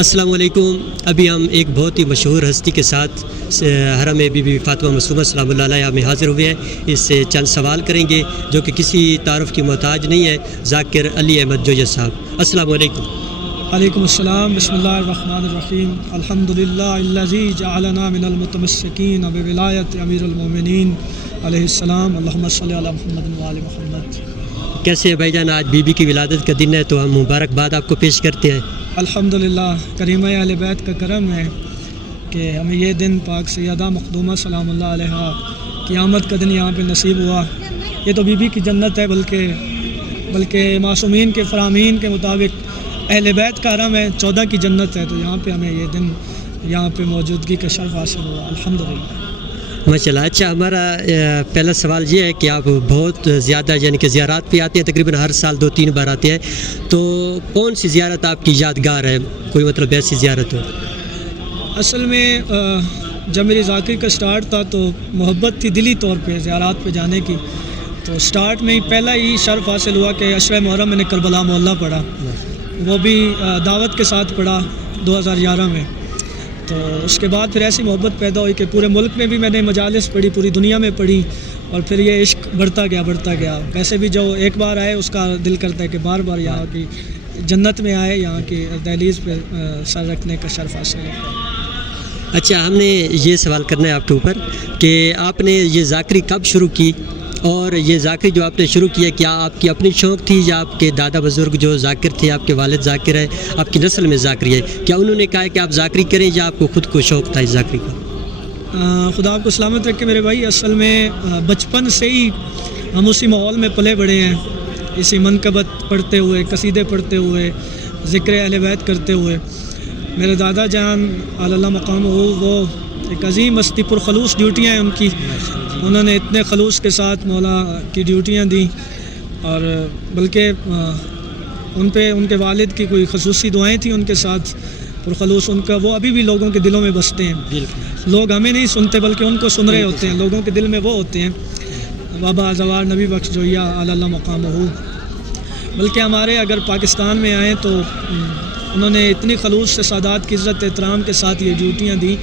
السلام علیکم. ابھی ہم ایک بہت ہی مشہور ہستی کے ساتھ حرم بی بی فاطمہ معصومہ سلام اللہ علیہا میں حاضر ہوئے ہیں. اس سے چند سوال کریں گے جو کہ کسی تعارف کی محتاج نہیں ہے. ذاکر علی احمد جویہ صاحب، السلام علیکم. وعلیکم السلام. بسم اللہ الرحمن الرحیم. الحمد للہ الذی جعلنا من المتمسکین بولایت امیر المومنین علیہ السلام. اللہم صلی علی محمد و آل محمد. کیسے ہے بھائی جان؟ آج بی بی کی ولادت کا دن ہے تو ہم مبارکباد آپ کو پیش کرتے ہیں. الحمدللہ، کریمہ اہل بیت کا کرم ہے کہ ہمیں یہ دن پاک سیدہ مخدومہ سلام اللہ علیہا قیامت کا دن یہاں پہ نصیب ہوا. یہ تو بی بی کی جنت ہے، بلکہ معصومین کے فرامین کے مطابق اہل بیت کا حرم ہے، 14 کی جنت ہے. تو یہاں پہ ہمیں یہ دن یہاں پہ موجودگی کا شرف حاصل ہوا، الحمدللہ. ماشاء اللہ. اچھا، ہمارا پہلا سوال یہ ہے کہ آپ بہت زیادہ یعنی کہ زیارات پہ آتے ہیں، تقریباً ہر سال 2-3 بار آتے ہیں، تو کون سی زیارت آپ کی یادگار ہے؟ کوئی مطلب ایسی زیارت ہو؟ اصل میں جب میری ذاکری کا سٹارٹ تھا تو محبت تھی دلی طور پہ زیارات پہ جانے کی. تو سٹارٹ میں ہی پہلا ہی شرف حاصل ہوا کہ 10 محرم میں نے کربلا محلہ پڑھا، وہ بھی دعوت کے ساتھ پڑھا 2011 میں. تو اس کے بعد پھر ایسی محبت پیدا ہوئی کہ پورے ملک میں بھی میں نے مجالس پڑھی، پوری دنیا میں پڑھی، اور پھر یہ عشق بڑھتا گیا. ویسے بھی جو ایک بار آئے اس کا دل کرتا ہے کہ بار بار یہاں کی جنت میں آئے، یہاں کی دہلیز پہ سر رکھنے کا شرف حاصل ہے. اچھا، ہم نے یہ سوال کرنا ہے آپ کے اوپر کہ آپ نے یہ ذاکری کب شروع کی، اور یہ ذاکری جو آپ نے شروع کیا کیا آپ کی اپنی شوق تھی یا آپ کے دادا بزرگ جو ذاکر تھے، آپ کے والد ذاکر ہے، آپ کی نسل میں ذاکری ہے، کیا انہوں نے کہا ہے کہ آپ ذاکری کریں یا آپ کو خود کو شوق تھا اس ذاکری کا؟ خدا آپ کو سلامت رکھے میرے بھائی. اصل میں بچپن سے ہی ہم اسی ماحول میں پلے بڑھے ہیں، اسی منقبت پڑھتے ہوئے، قصیدے پڑھتے ہوئے، ذکر اہل بیت کرتے ہوئے. میرے دادا جان اللہ مقام وہ ایک عظیم ہستی، پرخلوص ڈیوٹیاں ہیں ان کی. انہوں نے اتنے خلوص کے ساتھ مولا کی ڈیوٹیاں دیں، اور بلکہ ان کے والد کی کوئی خصوصی دعائیں تھیں ان کے ساتھ پرخلوص. ان کا وہ ابھی بھی لوگوں کے دلوں میں بستے ہیں. لوگ ہمیں نہیں سنتے بلکہ ان کو سن رہے ہوتے ہیں، لوگوں کے دل میں وہ ہوتے ہیں. بابا زوار نبی بخش جویہ اللہ مقام ہو. بلکہ ہمارے اگر پاکستان میں آئیں تو انہوں نے اتنی خلوص سے سادات کی عزت احترام کے ساتھ یہ ڈیوٹیاں دیں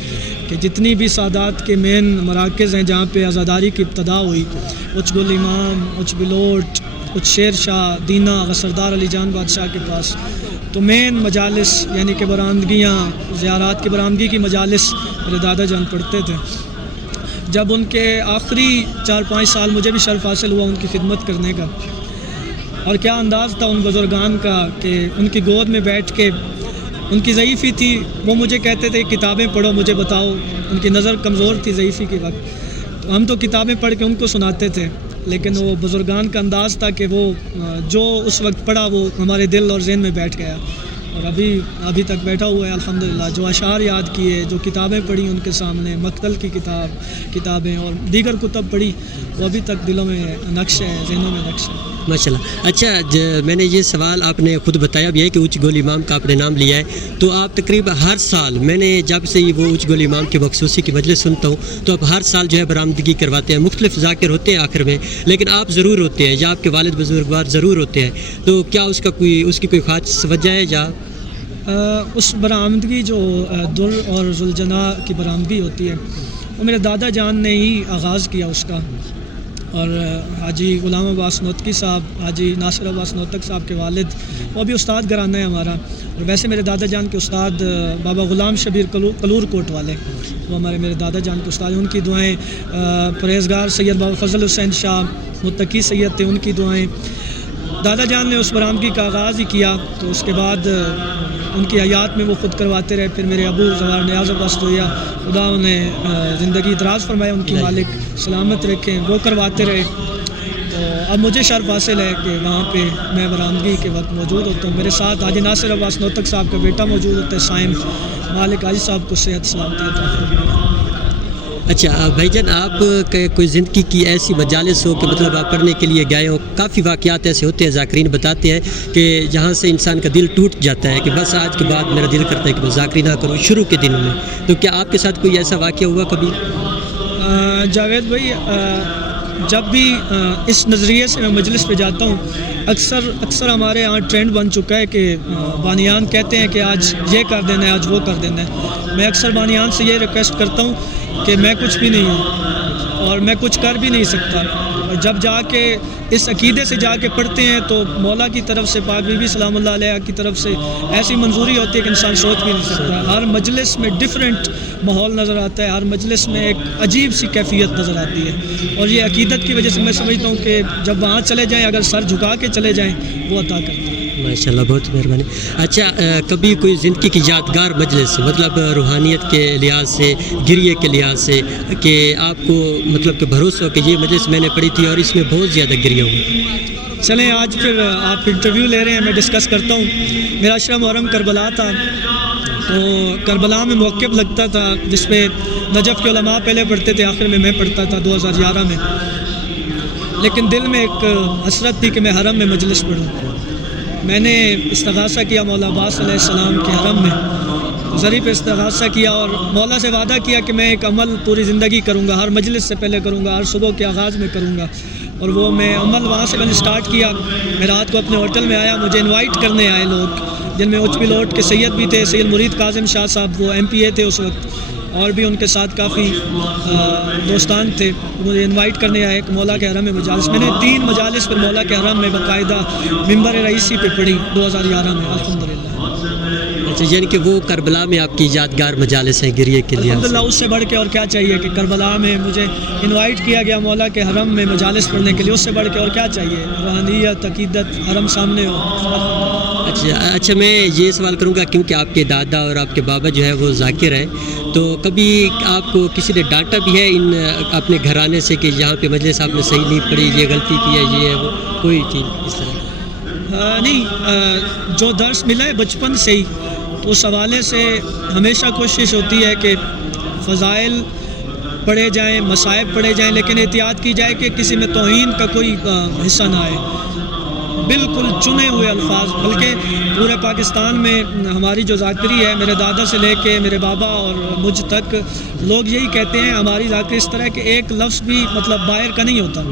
کہ جتنی بھی سادات کے مین مراکز ہیں جہاں پہ عزاداری کی ابتدا ہوئی، اچ گل امام، اچ بلوٹ، اچ شیر شاہ، دینا و سردار علی جان بادشاہ کے پاس، تو مین مجالس یعنی کہ برآمدگیاں، زیارات کی برآمدگی کی مجالس میرے دادا جان پڑھتے تھے. جب ان کے آخری 4-5 سال مجھے بھی شرف حاصل ہوا ان کی خدمت کرنے کا، اور کیا انداز تھا ان بزرگان کا کہ ان کی گود میں بیٹھ کے، ان کی ضعیفی تھی، وہ مجھے کہتے تھے کتابیں پڑھو، مجھے بتاؤ. ان کی نظر کمزور تھی ضعیفی کے وقت، تو ہم تو کتابیں پڑھ کے ان کو سناتے تھے، لیکن وہ بزرگان کا انداز تھا کہ وہ جو اس وقت پڑھا وہ ہمارے دل اور ذہن میں بیٹھ گیا، اور ابھی تک بیٹھا ہوا ہے الحمدللہ. جو اشعار یاد کیے، جو کتابیں پڑھی ان کے سامنے، مقتل کی کتابیں اور دیگر کتب پڑھی، وہ ابھی تک دلوں میں نقش ہے، ذہنوں میں نقش ہے. ماشاء اللہ. اچھا، میں نے یہ سوال آپ نے خود بتایا بھی ہے کہ اچ گول امام کا آپ نے نام لیا ہے، تو آپ تقریباً ہر سال، میں نے جب سے وہ اچ گول امام کے مخصوصی کی مجلس سنتا ہوں تو آپ ہر سال جو ہے برآمدگی کرواتے ہیں. مختلف ذاکر ہوتے ہیں آخر میں، لیکن آپ ضرور ہوتے ہیں یا آپ کے والد بزرگوار ضرور ہوتے ہیں. تو کیا اس کی کوئی خاص وجہ ہے؟ یا اس برآمدگی جو در اور ذوالجناح کی برآمدگی ہوتی ہے، وہ میرے دادا جان نے ہی آغاز کیا اس کا، اور حاجی غلام عباس نوتکی صاحب، حاجی ناصر عباس نوتک صاحب کے والد، وہ بھی استاد گھرانہ ہے ہمارا. اور ویسے میرے دادا جان کے استاد بابا غلام شبیر کلور کوٹ والے، وہ میرے دادا جان کے استاد ہیں. ان کی دعائیں، پرہیزگار سید بابا فضل حسین شاہ متقی سید تھے، ان کی دعائیں. دادا جان نے اس برآمدگی کا آغاز ہی کیا، تو اس کے بعد ان کی حیات میں وہ خود کرواتے رہے. پھر میرے ابو زوار نیاز عباس جویہ، خدا انہیں زندگی دراز فرمائے، ان کی مالک سلامت رکھیں، وہ کرواتے رہے. تو اب مجھے شرف حاصل ہے کہ وہاں پہ میں برآمدگی کے وقت موجود ہوتا ہوں. میرے ساتھ حاجی ناصر عباس نوتک صاحب کا بیٹا موجود ہوتا ہے سائم، مالک حاجی صاحب کو صحت سلامتی عطا فرمائے. اچھا بھائی جان، آپ کوئی زندگی کی ایسی مجالس ہو کہ مطلب آپ پڑھنے کے لیے گئے ہو؟ کافی واقعات ایسے ہوتے ہیں، ذاکرین بتاتے ہیں کہ جہاں سے انسان کا دل ٹوٹ جاتا ہے کہ بس آج کے بعد میرا دل کرتا ہے کہ میں ذاکری نہ کروں شروع کے دنوں میں. تو کیا آپ کے ساتھ کوئی ایسا واقعہ ہوا کبھی؟ جاوید بھائی، جب بھی اس نظریے سے میں مجلس پہ جاتا ہوں، اکثر ہمارے یہاں ٹرینڈ بن چکا ہے کہ بانیان کہتے ہیں کہ آج یہ کر دینا ہے، آج وہ کر دینا ہے۔ میں اکثر بانیان سے یہ ریکویسٹ کرتا ہوں کہ میں کچھ بھی نہیں ہوں اور میں کچھ کر بھی نہیں سکتا، اور جب جا کے اس عقیدے سے جا کے پڑھتے ہیں تو مولا کی طرف سے، پاک بی بی سلام اللہ علیہ کی طرف سے ایسی منظوری ہوتی ہے کہ انسان سوچ بھی نہیں سکتا۔ ہر مجلس میں ڈیفرنٹ ماحول نظر آتا ہے، ہر مجلس میں ایک عجیب سی کیفیت نظر آتی ہے، اور یہ عقیدت کی وجہ سے میں سمجھتا ہوں کہ جب وہاں چلے جائیں، اگر سر جھکا کے چلے جائیں، وہ عطا کرتے ہیں۔ ماشاءاللہ، بہت مہربانی۔ اچھا، کبھی کوئی زندگی کی یادگار مجلس، مطلب روحانیت کے لحاظ سے، گریے کے لحاظ سے، کہ آپ کو مطلب کہ بھروسہ ہو کہ یہ مجلس میں نے پڑھی تھی اور اس میں بہت زیادہ گریا ہوں؟ چلیں آج پھر آپ انٹرویو لے رہے ہیں، میں ڈسکس کرتا ہوں۔ میرا عشرہ محرم کربلا تھا، تو کربلا میں موقف لگتا تھا جس پہ نجف کے علماء پہلے پڑھتے تھے، آخر میں پڑھتا تھا 2011 میں، لیکن دل میں ایک حسرت تھی کہ میں حرم میں مجلس پڑھوں۔ میں نے استغاثہ کیا مولا عباس علیہ السلام کے حرم میں، ذریعہ پہ استغاثہ کیا اور مولا سے وعدہ کیا کہ میں ایک عمل پوری زندگی کروں گا، ہر مجلس سے پہلے کروں گا، ہر صبح کے آغاز میں کروں گا، اور وہ میں عمل وہاں سے میں نے سٹارٹ کیا۔ میں رات کو اپنے ہوٹل میں آیا، مجھے انوائٹ کرنے آئے لوگ، جن میں اچ بلوٹ کے سید بھی تھے، سید مرید کاظم شاہ صاحب، وہ MP تھے اس وقت، اور بھی ان کے ساتھ کافی دوستان تھے، مجھے انوائٹ کرنے آئے کہ مولا کے حرم میں مجالس۔ میں نے 3 مجالس پر مولا کے حرم میں باقاعدہ ممبر رئیسی پہ پڑھی 2011 میں، الحمدللہ۔ اچھا، یعنی کہ وہ کربلا میں آپ کی یادگار مجالس ہیں گریے کے لیے؟ الحمدللہ، اس سے بڑھ کے اور کیا چاہیے کہ کربلا میں مجھے انوائٹ کیا گیا مولا کے حرم میں مجالس پڑھنے کے لیے، اس سے بڑھ کے اور کیا چاہیے؟ روحانیت، عقیدت، حرم سامنے ہو۔ اچھا، میں یہ سوال کروں گا کیونکہ آپ کے دادا اور آپ کے بابا جو ہے وہ ذاکر ہیں، تو کبھی آپ کو کسی نے ڈانٹا بھی ہے ان اپنے گھرانے سے کہ یہاں پہ مجلس آپ نے صحیح نہیں پڑھی، یہ غلطی کی ہے، یہ ہے وہ، کوئی چیز اس طرح؟ نہیں، جو درس ملا ہے بچپن سے ہی، تو اس حوالے سے ہمیشہ کوشش ہوتی ہے کہ فضائل پڑھے جائیں، مصائب پڑھے جائیں، لیکن احتیاط کی جائے کہ کسی میں توہین کا کوئی حصہ نہ آئے، بالکل چنے ہوئے الفاظ۔ بلکہ پورے پاکستان میں ہماری جو ذاکری ہے، میرے دادا سے لے کے میرے بابا اور مجھ تک، لوگ یہی کہتے ہیں ہماری ذاکری اس طرح کہ ایک لفظ بھی مطلب باہر کا نہیں ہوتا،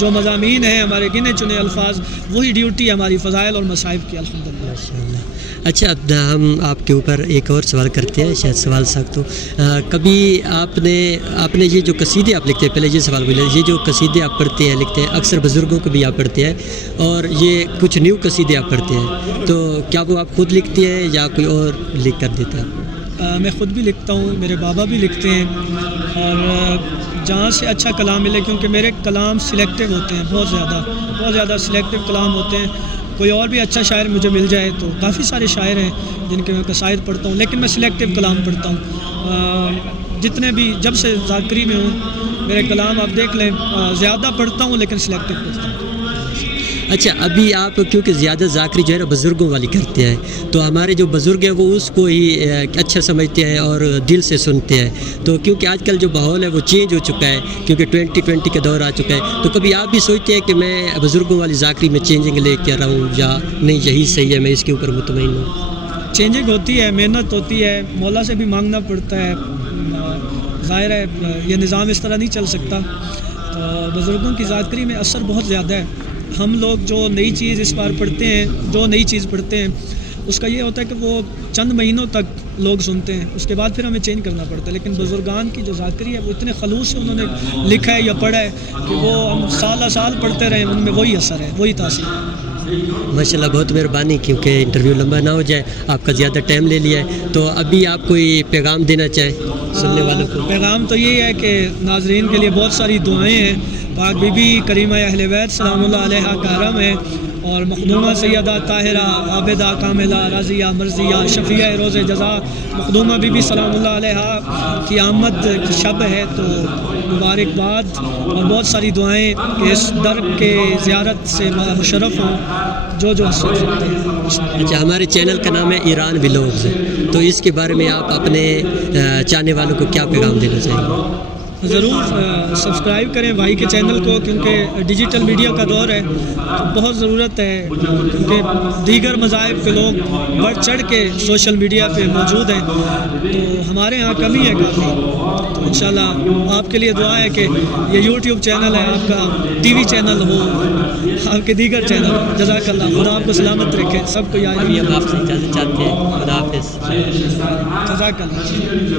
جو مضامین ہیں ہمارے گنے چنے الفاظ، وہی ڈیوٹی ہے ہماری فضائل اور مصائب کی، الحمدللہ۔ ماشاءاللہ۔ اچھا، ہم آپ کے اوپر ایک اور سوال کرتے ہیں، شاید سوال سخت ہو۔ کبھی آپ نے یہ جو قصیدے آپ لکھتے ہیں، پہلے یہ سوال بولے، یہ جو قصیدے آپ پڑھتے ہیں، لکھتے ہیں، اکثر بزرگوں کو بھی آپ پڑھتے ہیں، اور یہ کچھ نیو قصیدے آپ پڑھتے ہیں، تو کیا وہ آپ خود لکھتے ہیں یا کوئی اور لکھ کر دیتا ہے؟ میں خود بھی لکھتا ہوں، میرے بابا بھی لکھتے ہیں، اور جہاں سے اچھا کلام ملے، کیونکہ میرے کلام سلیکٹیو ہوتے ہیں، بہت زیادہ سلیکٹیو کلام ہوتے ہیں۔ کوئی اور بھی اچھا شاعر مجھے مل جائے تو، کافی سارے شاعر ہیں جن کے میں قصائد پڑھتا ہوں، لیکن میں سلیکٹیو کلام پڑھتا ہوں۔ جتنے بھی جب سے ذاکری میں ہوں، میرے کلام آپ دیکھ لیں، زیادہ پڑھتا ہوں لیکن سلیکٹیو پڑھتا ہوں۔ اچھا، ابھی آپ کیونکہ زیادہ ذاکری جو ہے نا بزرگوں والی کرتے ہیں، تو ہمارے جو بزرگ ہیں وہ اس کو ہی اچھا سمجھتے ہیں اور دل سے سنتے ہیں، تو کیونکہ آج کل جو ماحول ہے وہ چینج ہو چکا ہے، کیونکہ 2020 کا دور آ چکا ہے، تو کبھی آپ بھی سوچتے ہیں کہ میں بزرگوں والی ذاکری میں چینجنگ لے کے رہا ہوں، یا نہیں یہی صحیح ہے، میں اس کے اوپر مطمئن ہوں؟ چینجنگ ہوتی ہے، محنت ہوتی ہے، مولا سے بھی مانگنا پڑتا ہے، ظاہر ہے یہ نظام اس طرح نہیں چل سکتا۔ بزرگوں کی ذاکری میں اثر بہت زیادہ ہے۔ ہم لوگ جو نئی چیز اس بار پڑھتے ہیں، اس کا یہ ہوتا ہے کہ وہ چند مہینوں تک لوگ سنتے ہیں، اس کے بعد پھر ہمیں چینج کرنا پڑتا ہے، لیکن بزرگان کی جو ذاکری ہے وہ اتنے خلوص سے انہوں نے لکھا ہے یا پڑھا ہے کہ وہ ہم سال پڑھتے رہے، ان میں وہی اثر ہے، وہی تاثیر ہے۔ ماشاءاللہ، بہت مہربانی، کیونکہ انٹرویو لمبا نہ ہو جائے، آپ کا زیادہ ٹائم لے لیا ہے، تو ابھی آپ کوئی پیغام دینا چاہیں سننے والوں کو؟ پیغام تو یہی ہے کہ ناظرین کے لیے بہت ساری دعائیں ہیں، پاک بی بی کریمہ اہل بیت سلام اللہ علیہ کا حرم ہے، اور مخدومہ سیدہ طاہرہ عابدہ کاملہ راضیہ مرضیہ شفیعہ روز جزا مخدومہ بی بی سلام اللہ علیہ کی آمد کی شب ہے، تو مبارکباد اور بہت ساری دعائیں کہ اس در کے زیارت سے مشرف ہوں جو حسن سکتے ہیں۔ اچھا، ہمارے چینل کا نام ہے ایران ولاگز، تو اس کے بارے میں آپ اپنے چاہنے والوں کو کیا پیغام دینا چاہیں گے؟ ضرور سبسکرائب کریں بھائی کے چینل کو، کیونکہ ڈیجیٹل میڈیا کا دور ہے تو بہت ضرورت ہے، کیونکہ دیگر مذاہب کے لوگ بڑھ چڑھ کے سوشل میڈیا پہ موجود ہیں، تو ہمارے ہاں کمی ہے کافی. تو انشاءاللہ آپ کے لیے دعا ہے کہ یہ یوٹیوب چینل ہے آپ کا ٹی وی چینل ہو، آپ کے دیگر چینل ہو. جزاک اللہ، خدا آپ کو سلامت رکھے، سب کو یاد ابھی ہم آپ سے اجازت چاہتے ہیں. خدا حافظ. جزاک اللہ.